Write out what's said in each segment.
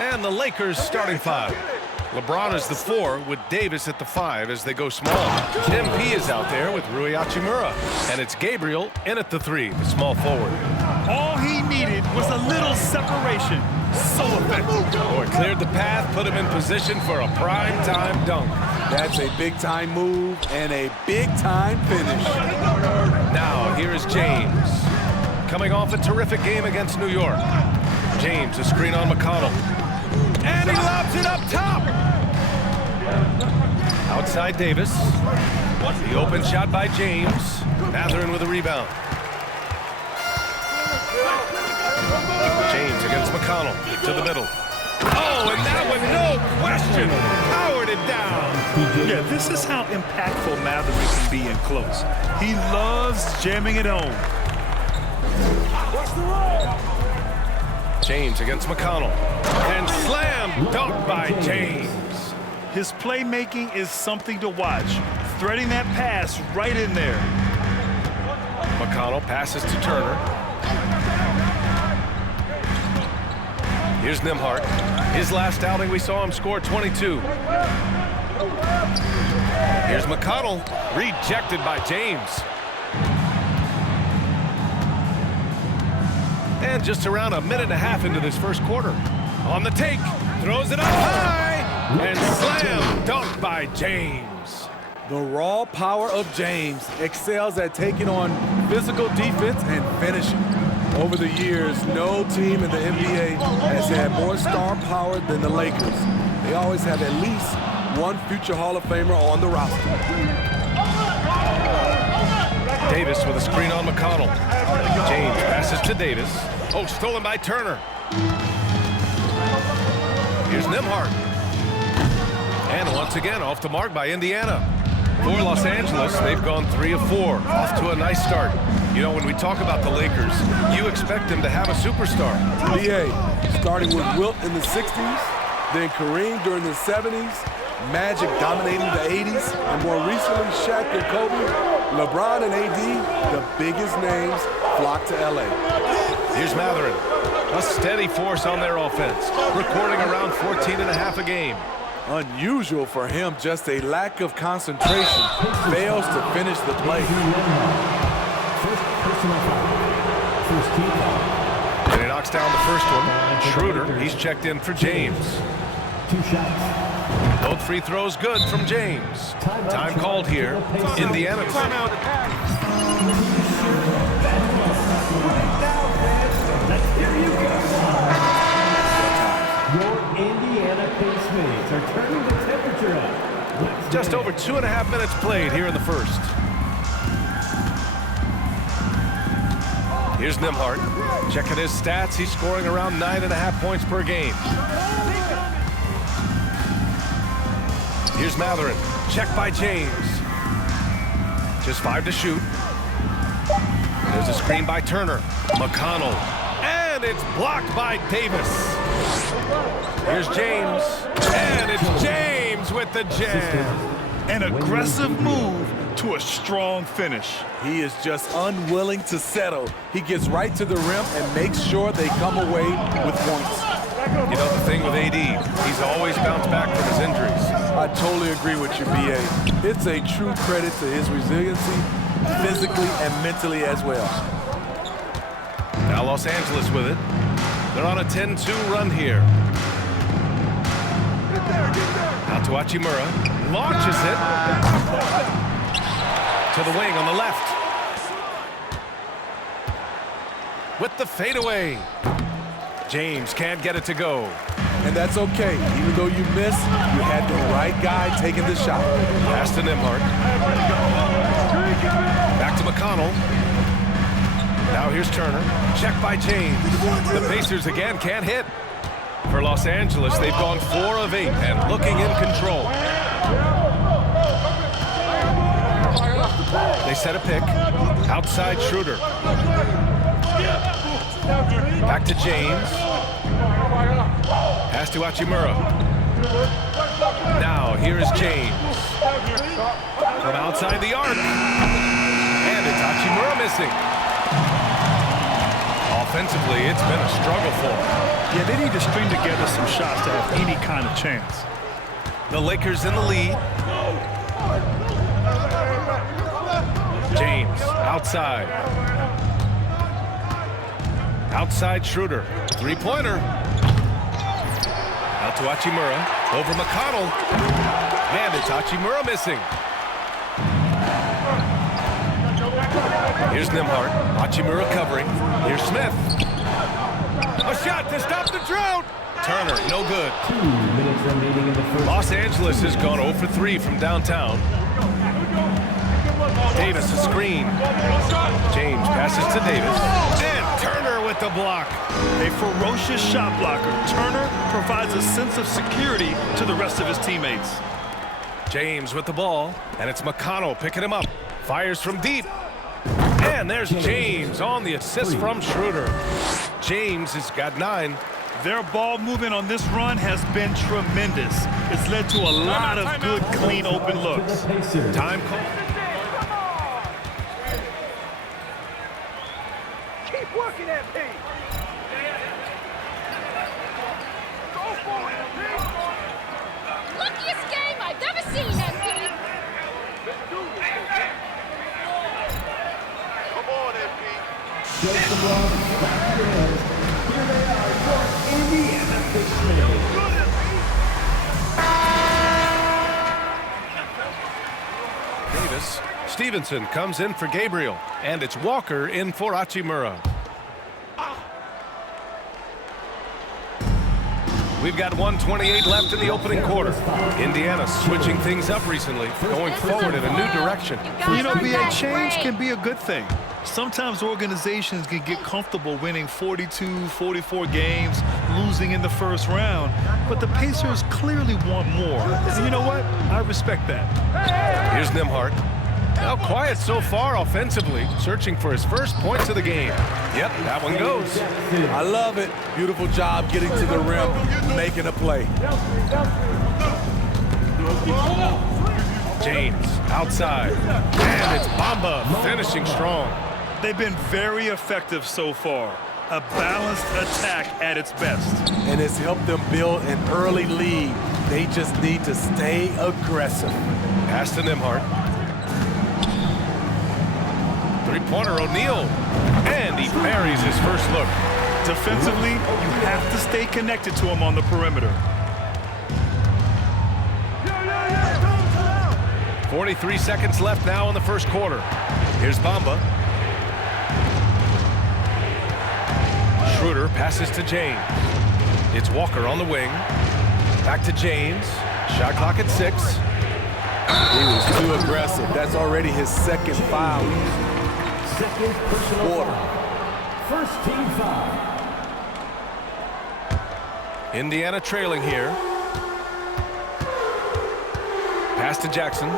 And the Lakers starting five. LeBron is the 4 with Davis at the 5 as they go small. MP is out there with Rui Hachimura. And it's Gabriel in at the 3, the small forward. All he needed was a little separation. So effective. Boy, cleared the path, put him in position for a prime-time dunk. That's a big-time move and a big-time finish. Now, here is James. Coming off a terrific game against New York. James, a screen on McConnell. And he lobs it up top. Outside Davis. The open shot by James. Mathurin with a rebound. James against McConnell to the middle. Oh, and that one, no question, powered it down. Yeah, this is how impactful Mathurin can be in close. He loves jamming it home. James against McConnell. And slam dunk by James. His playmaking is something to watch. Threading that pass right in there. McConnell passes to Turner. Here's Nembhard. His last outing, we saw him score 22. Here's McConnell, rejected by James. And just around a minute and a half into this first quarter. On the take, throws it up high, and slam dunk by James. The raw power of James excels at taking on physical defense and finishing. Over the years, no team in the NBA has had more star power than the Lakers. They always have at least one future Hall of Famer on the roster. Davis with a screen on McConnell. James passes to Davis. Oh, stolen by Turner. Here's Nembhard. And once again, off the mark by Indiana. For Los Angeles, they've gone 3 of 4. Off to a nice start. You know, when we talk about the Lakers, you expect them to have a superstar. B.A. starting with Wilt in the 60s, then Kareem during the 70s, Magic dominating the 80s, and more recently Shaq and Kobe, LeBron and AD, the biggest names, flock to L.A. Here's Mathurin, a steady force on their offense, recording around 14.5 a game. Unusual for him, just a lack of concentration, fails to finish the play. And he knocks down the first one. Schroeder, he's checked in for James. 2 shots. Both free throws good from James. Time called here. Indiana timeout. Your Indiana Pacemates are turning the temperature up. Just over 2.5 minutes played here in the first. Here's Nembhard. Checking his stats. He's scoring around 9.5 points per game. Here's Mathurin. Checked by James. Just 5 to shoot. There's a screen by Turner. McConnell. And it's blocked by Davis. Here's James. And it's James with the jam. An aggressive move to a strong finish. He is just unwilling to settle. He gets right to the rim and makes sure they come away with points. You know, the thing with AD, he's always bounced back from his injuries. I totally agree with you, B.A. It's a true credit to his resiliency, physically and mentally as well. Now Los Angeles with it. They're on a 10-2 run here. Out to Hachimura. Launches it. To the wing on the left. With the fadeaway. James can't get it to go. And that's okay. Even though you miss, you had the right guy taking the shot. Pass to Nembhard. Back to McConnell. Now here's Turner. Check by James. The Pacers again can't hit. For Los Angeles, they've gone 4 of 8 and looking in control. They set a pick. Outside Schroeder. Back to James. Pass to Hachimura. Now here is James. From outside the arc. And it's Hachimura missing. Offensively, it's been a struggle for them. Yeah, they need to string together some shots to have any kind of chance. The Lakers in the lead. James, outside. Outside Schroeder. Three-pointer. Out to Hachimura. Over McConnell. And it's Hachimura missing. Here's Nembhard. Hachimura covering. Here's Smith. A shot to stop the drought. Turner, no good. 2 minutes remaining in the first. Los Angeles has gone 0 for 3 from downtown. Davis a screen. James passes to Davis. And Turner with the block. A ferocious shot blocker. Turner provides a sense of security to the rest of his teammates. James with the ball. And it's McConnell picking him up. Fires from deep. And there's James on the assist from Schroeder. James has got 9. Their ball movement on this run has been tremendous. It's led to a lot of good, clean, open looks. Time call. Keep working that P. Go for it, P. Luckiest game I've ever seen, MP. Come on, MP. Just the ball back in. Here they are, your Indiana Pacers. Davis. Stevenson comes in for Gabriel. And it's Walker in for Hachimura. We've got 1:28 left in the opening quarter. Indiana switching things up recently, going forward in a new direction. You know, BA, change can be a good thing. Sometimes organizations can get comfortable winning 42, 44 games, losing in the first round. But the Pacers clearly want more. And you know what? I respect that. Here's Nembhard. Now quiet so far offensively, searching for his first points of the game. Yep, that one goes. I love it. Beautiful job getting to the rim, making a play. James outside. And it's Bamba finishing strong. They've been very effective so far. A balanced attack at its best. And it's helped them build an early lead. They just need to stay aggressive. Pass to Nembhard. Three-pointer O'Neal. And he buries his first look. Defensively, you have to stay connected to him on the perimeter. 43 seconds left now in the first quarter. Here's Bamba. Schroeder passes to James. It's Walker on the wing. Back to James. Shot clock at 6. He was too aggressive. That's already his second foul. Second personal Quarter. foul. First team foul. Indiana trailing here. Pass to Jackson.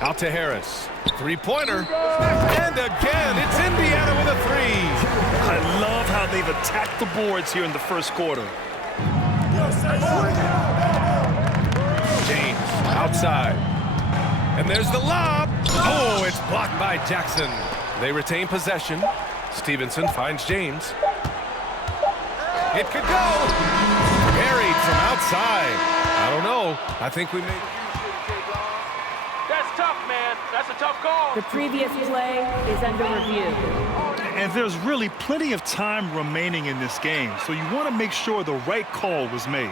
Out to Harris. Three-pointer. And again, it's Indiana with a 3. I love how they've attacked the boards here in the first quarter. James outside. And there's the lob. Oh, it's blocked by Jackson. They retain possession. Stevenson finds James. It could go. Buried from outside. I don't know. I think we made... That's tough, man. That's a tough call. The previous play is under review. And there's really plenty of time remaining in this game, so you want to make sure the right call was made.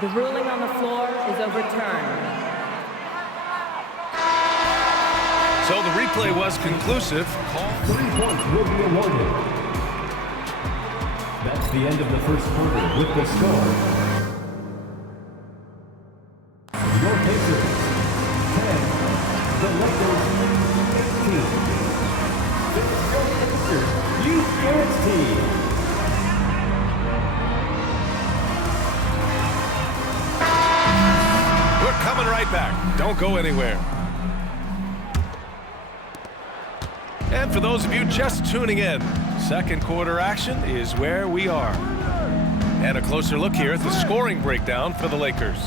The ruling on the floor is overturned. So the replay was conclusive. 3 points will be awarded. That's the end of the first quarter with the score. Your Pacers, 10. The Lakers, 18. It's your Pacers, Youth Games team. We're coming right back. Don't go anywhere. And for those of you just tuning in, second quarter action is where we are. And a closer look here at the scoring breakdown for the Lakers.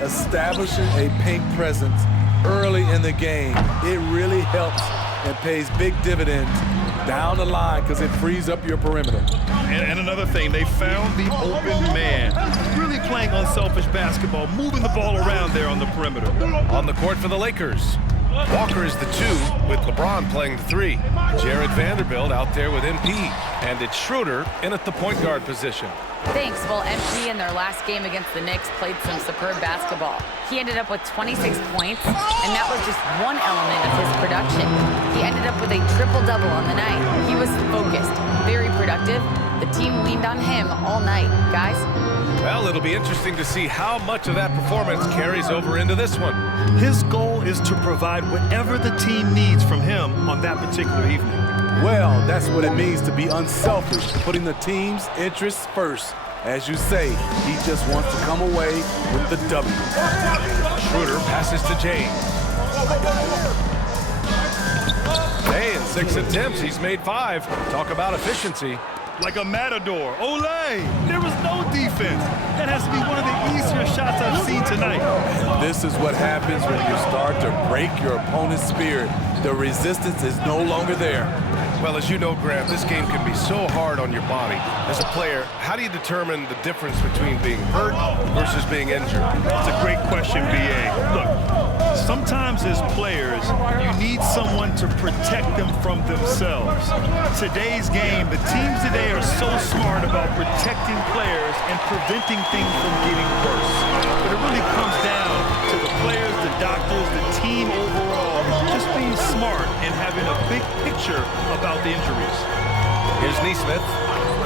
Establishing a paint presence early in the game, it really helps and pays big dividends down the line because it frees up your perimeter. And another thing, they found the open man. Really playing unselfish basketball, moving the ball around there on the perimeter. On the court for the Lakers, Walker is the 2 with LeBron playing the 3. Jared Vanderbilt out there with MP. And it's Schroeder in at the point guard position. Thanks. Well, MP in their last game against the Knicks played some superb basketball. He ended up with 26 points, and that was just one element of his production. He ended up with a triple-double on the night. He was focused, very productive. The team leaned on him all night. Guys? Well, it'll be interesting to see how much of that performance carries over into this one. His goal is to provide whatever the team needs from him on that particular evening. Well, that's what it means to be unselfish, putting the team's interests first. As you say, he just wants to come away with the W. Schroeder passes to James. Hey, in 6 attempts, he's made 5. Talk about efficiency. Like a matador. Olé! There was no defense. That has to be one of the easier shots I've seen tonight. And this is what happens when you start to break your opponent's spirit. The resistance is no longer there. Well, as you know, Grant, this game can be so hard on your body. As a player, how do you determine the difference between being hurt versus being injured? That's a great question, B.A. Look, sometimes as players, you need someone to protect them from themselves. Today's game, the teams today are so smart about protecting players and preventing things from getting worse. But it really comes down to the players, the doctors, the team overall, just being smart and having a big picture about the injuries. Here's Nesmith.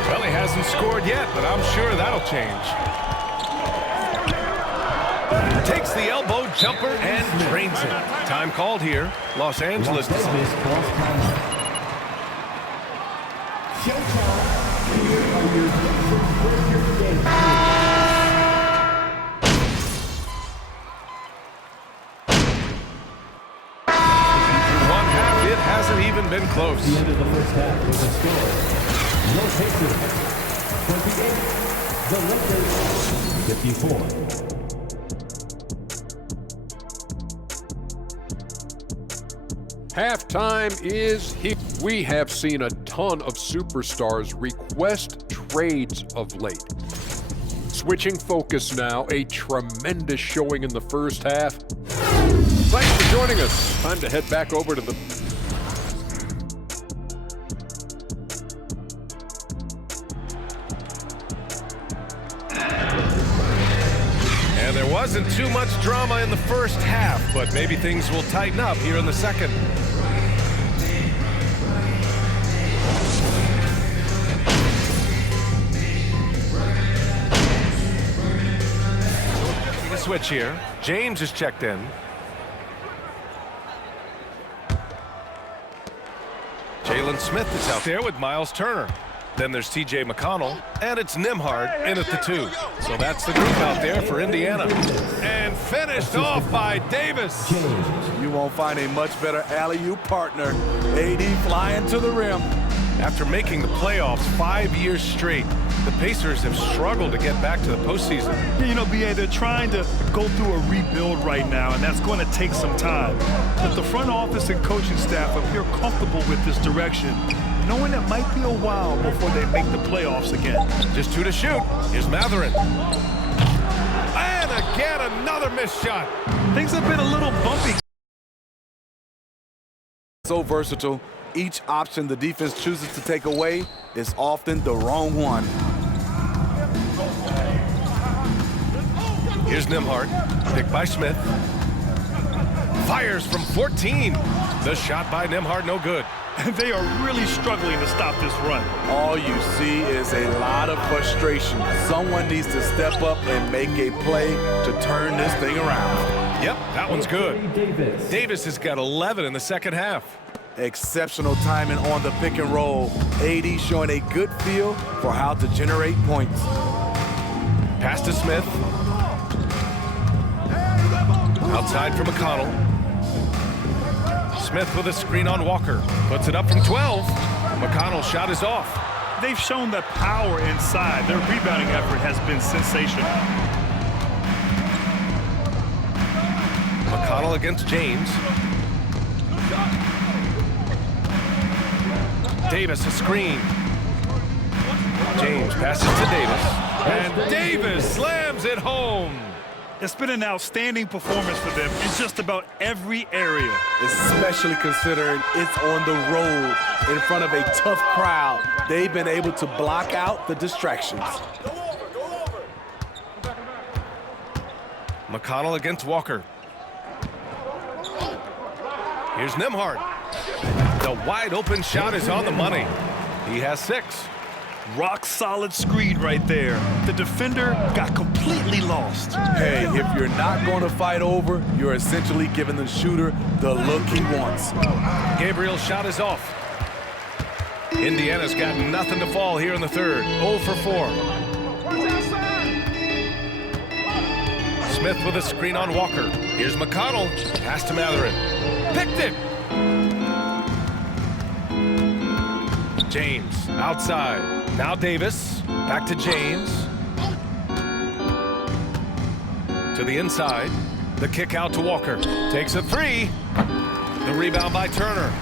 Well, he hasn't scored yet, but I'm sure that'll change. Takes the elbow jumper and drains it. Time called here. Los Angeles decides. One half, it hasn't even been close. The end of the first half with a score. No Pacers 28, the Lakers 54. Halftime is here. We have seen a ton of superstars request trades of late. Switching focus now, a tremendous showing in the first half. Thanks for joining us. Time to head back over to the... And there wasn't too much drama in the first half, but maybe things will tighten up here in the second. A switch here. James is checked in. Jalen Smith is out there with Miles Turner. Then there's T.J. McConnell, and it's Nembhard in at the 2. So that's the group out there for Indiana. And finished off by Davis. You won't find a much better alley-oop partner. AD flying to the rim. After making the playoffs 5 years straight, the Pacers have struggled to get back to the postseason. You know, B.A., they're trying to go through a rebuild right now, and that's going to take some time. But the front office and coaching staff appear comfortable with this direction, knowing it might be a while before they make the playoffs again. Just 2 to shoot. Here's Matherin. And again, another missed shot. Things have been a little bumpy. So versatile. Each option the defense chooses to take away is often the wrong one. Here's Nembhard, picked by Smith. Fires from 14. The shot by Nembhard, no good. They are really struggling to stop this run. All you see is a lot of frustration. Someone needs to step up and make a play to turn this thing around. Yep, that one's good. Davis has got 11 in the second half. Exceptional timing on the pick and roll. AD showing a good feel for how to generate points. Pass to Smith. Outside for McConnell. Smith with a screen on Walker. Puts it up from 12. McConnell's shot is off. They've shown that power inside. Their rebounding effort has been sensational. McConnell against James. Davis a screen. James passes to Davis. And Davis slams it home. It's been an outstanding performance for them in just about every area. Especially considering it's on the road in front of a tough crowd. They've been able to block out the distractions. McConnell against Walker. Here's Nembhard. The wide open shot is on the money. He has 6. Rock solid screen right there. The defender got completely lost. Hey, if you're not going to fight over, you're essentially giving the shooter the look he wants. Gabriel's shot is off. Indiana's got nothing to fall here in the third. 0 for 4. Smith with a screen on Walker. Here's McConnell. Pass to Mathurin. Picked it. James outside. Now Davis. Back to James. To the inside. The kick out to Walker. Takes a 3. The rebound by Turner.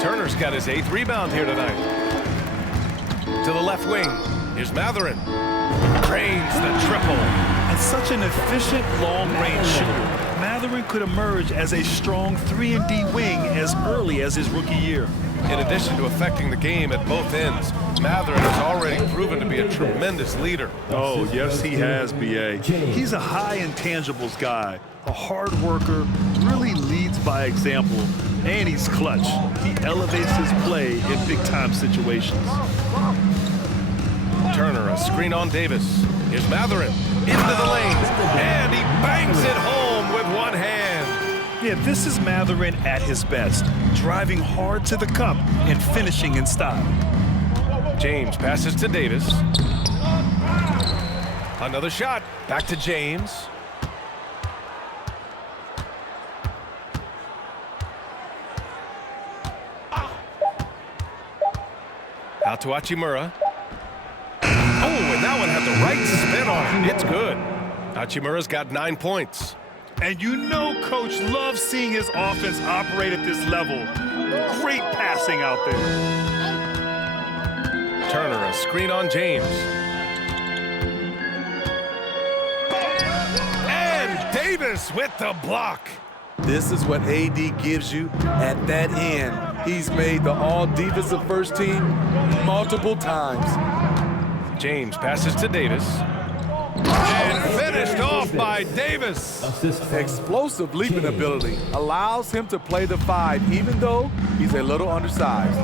Turner's got his 8th rebound here tonight. To the left wing. Here's Mathurin. Drains the triple. And such an efficient long-range shooter. Mathurin could emerge as a strong 3-and-D wing as early as his rookie year. In addition to affecting the game at both ends, Mathurin has already proven to be a tremendous leader. Oh, yes, he has, B.A. He's a high intangibles guy, a hard worker, really leads by example, and he's clutch. He elevates his play in big-time situations. Turner, a screen on Davis. Here's Mathurin into the lane, and he bangs it home with one hand. Yeah, this is Mathurin at his best, driving hard to the cup and finishing in style. James passes to Davis. Another shot. Back to James. Out to Hachimura. Oh, and that one had the right spin on it. It's good. Hachimura's got 9 points. And you know Coach loves seeing his offense operate at this level. Great passing out there. Turner, a screen on James. And Davis with the block. This is what AD gives you at that end. He's made the all-defensive first team multiple times. James passes to Davis. And finished off by Davis. Explosive leaping ability allows him to play the 5, even though he's a little undersized.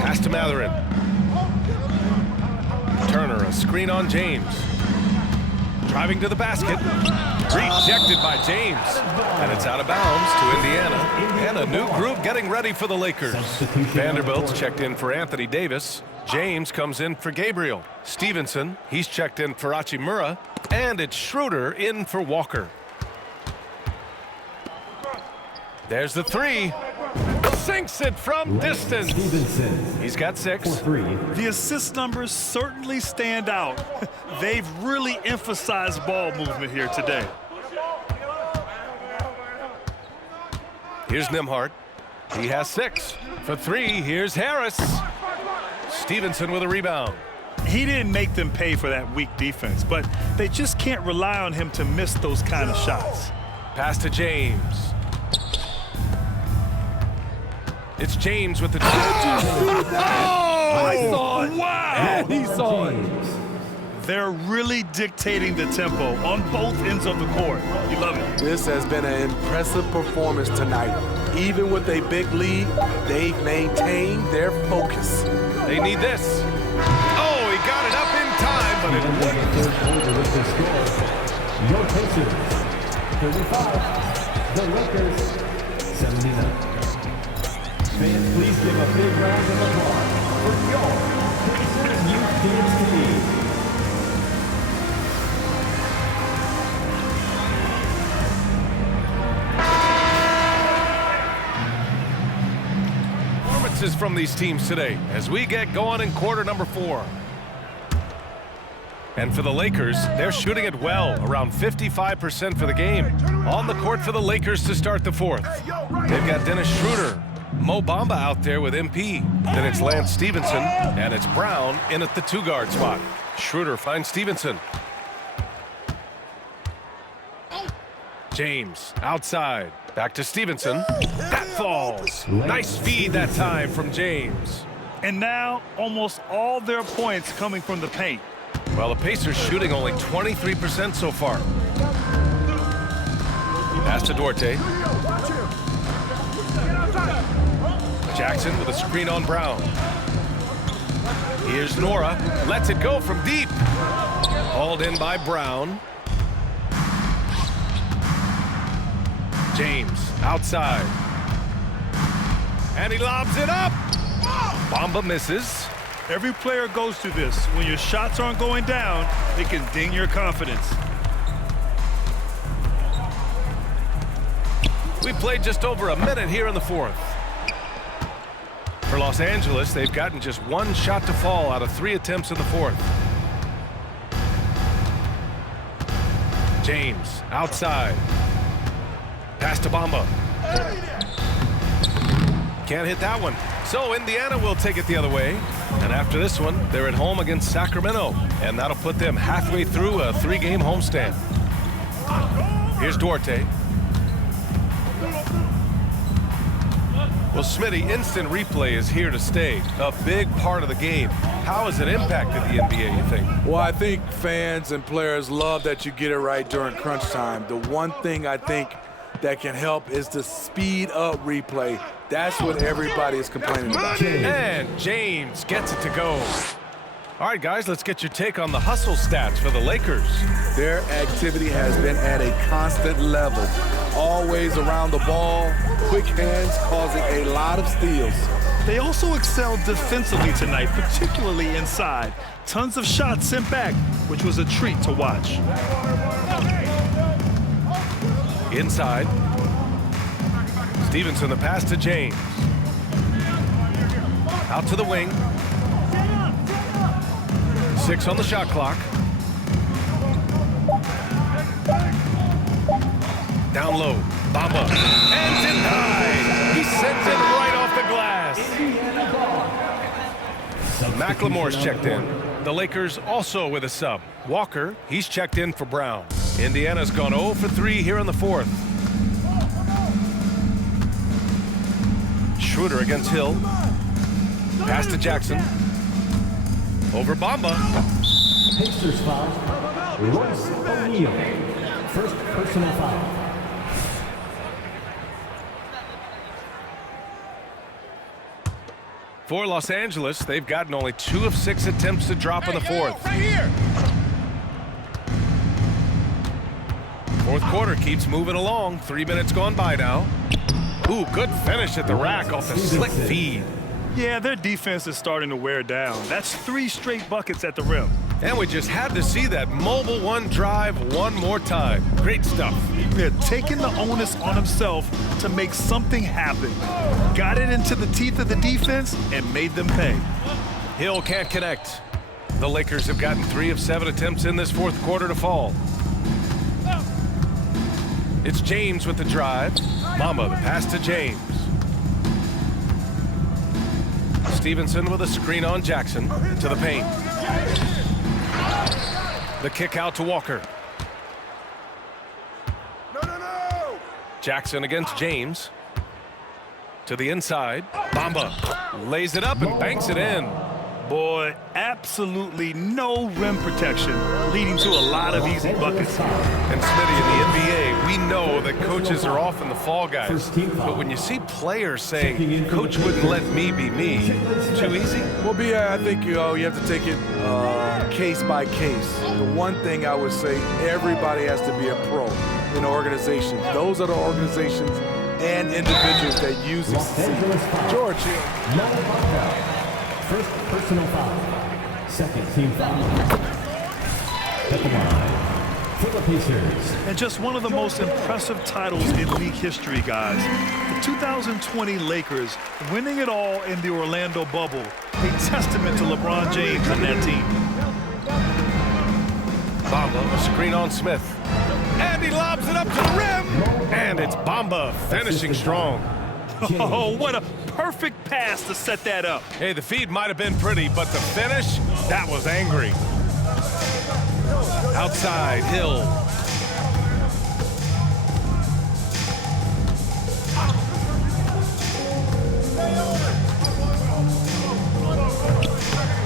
Pass to Mathurin. Turner, a screen on James. Driving to the basket. Rejected by James. And it's out of bounds to Indiana. And a new group getting ready for the Lakers. Vanderbilt's checked in for Anthony Davis. James comes in for Gabriel. Stevenson, he's checked in for Hachimura. And it's Schroeder in for Walker. There's the 3. Sinks it from distance. He's got 6. The assist numbers certainly stand out. They've really emphasized ball movement here today. Here's Nembhard. He has 6. For 3, here's Harris. Stevenson with a rebound. He didn't make them pay for that weak defense, but they just can't rely on him to miss those kind of shots. Pass to James. It's James with the... Oh! I saw it. Wow! And he saw it. They're really dictating the tempo on both ends of the court. You love it. This has been an impressive performance tonight. Even with a big lead, they've maintained their focus. They need this. Oh, he got it up in time, but it wouldn't. Your Pacers, 35. The Lakers, 79. Fans, please give a big round of applause for your Pacers Youth Dance Team. responses from these teams today as we get going in quarter number 4. And for the Lakers, they're shooting it well, around 55% for the game. On the court for the Lakers to start the 4th. They've got Dennis Schroeder, Mo Bamba out there with MP. Then it's Lance Stevenson, and it's Brown in at the 2-guard spot. Schroeder finds Stevenson. James outside. Back to Stevenson. That falls. Nice feed that time from James. And now, almost all their points coming from the paint. Well, the Pacers shooting only 23% so far. Pass to Duarte. Jackson with a screen on Brown. Here's Nora. Lets it go from deep. Hauled in by Brown. James outside. And he lobs it up. Bamba misses. Every player goes through this. When your shots aren't going down, it can ding your confidence. We played just over a minute here in the 4th. For Los Angeles, they've gotten just 1 shot to fall out of 3 attempts in the 4th. James outside. Pass to Bamba. Can't hit that one. So Indiana will take it the other way. And after this one, they're at home against Sacramento. And that'll put them halfway through a 3-game homestand. Here's Duarte. Well, Smitty, instant replay is here to stay. A big part of the game. How has it impacted the NBA, you think? Well, I think fans and players love that you get it right during crunch time. The one thing I think that can help is the speed up replay. That's what everybody is complaining about. And James gets it to go. All right, guys, let's get your take on the hustle stats for the Lakers. Their activity has been at a constant level. Always around the ball, quick hands causing a lot of steals. They also excelled defensively tonight, particularly inside. Tons of shots sent back, which was a treat to watch. Inside. Stevenson, the pass to James. Out to the wing. 6 on the shot clock. Down low. Bamba. And denied. He sends it right off the glass. McLemore's checked in. The Lakers also with a sub. Walker, he's checked in for Brown. Indiana's gone 0 for 3 here in the 4th. Schroeder against Hill. Pass to Jackson. Over Bamba. Pacers foul. Royce O'Neal. First personal foul. For Los Angeles, they've gotten only 2 of 6 attempts to drop in the 4th. Right here. 4th quarter keeps moving along. 3 minutes gone by now. Ooh, good finish at the rack off the slick feed. Yeah, their defense is starting to wear down. That's 3 straight buckets at the rim. And we just had to see that mobile one drive one more time. Great stuff. They're taking the onus on himself to make something happen. Got it into the teeth of the defense and made them pay. Hill can't connect. The Lakers have gotten 3 of 7 attempts in this 4th quarter to fall. It's James with the drive. Bamba, the pass to James. Stevenson with a screen on Jackson to the paint. The kick out to Walker. No. Jackson against James. To the inside. Bamba lays it up and banks it in. Boy, absolutely no rim protection, leading to a lot of easy buckets. And Smitty, in the NBA, we know that coaches are often the fall guys. But when you see players saying, "Coach wouldn't let me be me," too easy? Well, I think you have to take it case by case. The one thing I would say, everybody has to be a pro in an organization. Those are the organizations and individuals that use it. George. First personal foul. Second team foul. At the line, for the Pacers. And just one of the most impressive titles in league history, guys. The 2020 Lakers winning it all in the Orlando bubble. A testament to LeBron James and that team. Bamba, a screen on Smith. And he lobs it up to the rim. And it's Bamba finishing strong. Oh, what a perfect pass to set that up. Hey, the feed might have been pretty, but the finish, that was angry. Outside, Hill.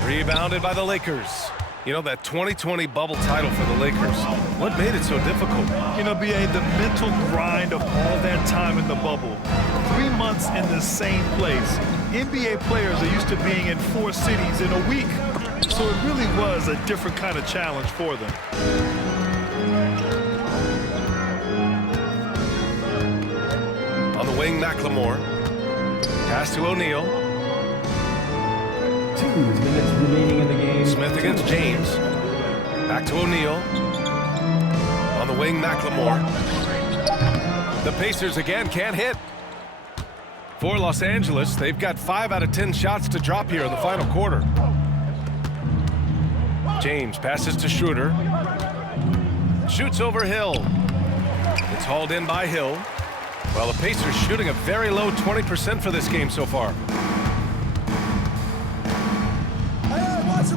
Rebounded by the Lakers. You know, that 2020 bubble title for the Lakers, what made it so difficult? You know, B.A., the mental grind of all that time in the bubble. 3 months in the same place. NBA players are used to being in 4 cities in a week. So it really was a different kind of challenge for them. On the wing, McLemore. Pass to O'Neal. 2 minutes remaining in the game. Smith against James. Back to O'Neal. On the wing, McLemore. The Pacers again can't hit. For Los Angeles, they've got 5 out of 10 shots to drop here in the final quarter. James passes to Schroeder. Shoots over Hill. It's hauled in by Hill. Well, the Pacers shooting a very low 20% for this game so far.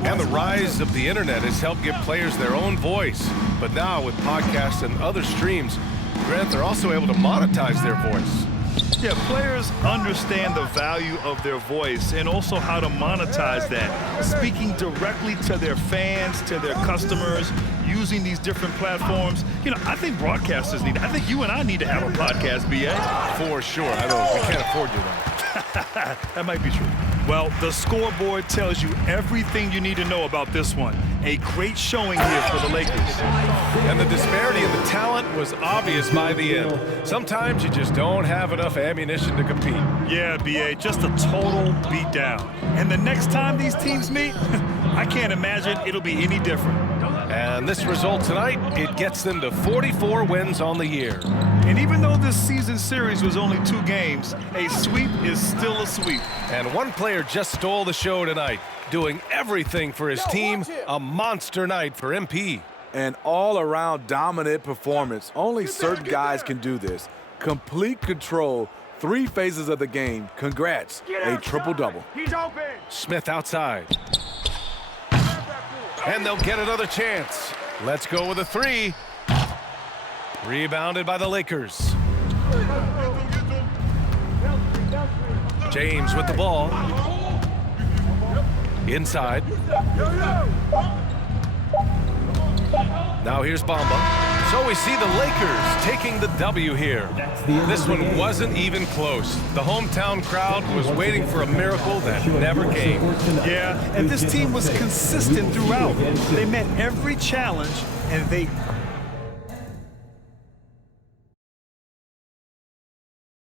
And the rise of the internet has helped give players their own voice. But now with podcasts and other streams, Grant, they're also able to monetize their voice. Yeah, players understand the value of their voice and also how to monetize that. Speaking directly to their fans, to their customers, using these different platforms. You know, I think broadcasters need it. I think you and I need to have a podcast, B.A. For sure. I know we can't afford you though. That might be true. Well, the scoreboard tells you everything you need to know about this one. A great showing here for the Lakers. And the disparity in the talent was obvious by the end. Sometimes you just don't have enough ammunition to compete. Yeah, B.A., just a total beatdown. And the next time these teams meet, I can't imagine it'll be any different. And this result tonight, it gets them to 44 wins on the year. And even though this season series was only 2 games, a sweep is still a sweep. And one player just stole the show tonight, doing everything for his team. A monster night for MP. An all-around dominant performance. Only certain guys can do this. Complete control, 3 phases of the game. Congrats, a triple-double. He's open. Smith outside. And they'll get another chance. Let's go with a 3. Rebounded by the Lakers. James with the ball. Inside. Now here's Bamba. So we see the Lakers taking the W here. This one wasn't even close. The hometown crowd was waiting for a miracle that never came. Yeah, and this team was consistent throughout. They met every challenge, and they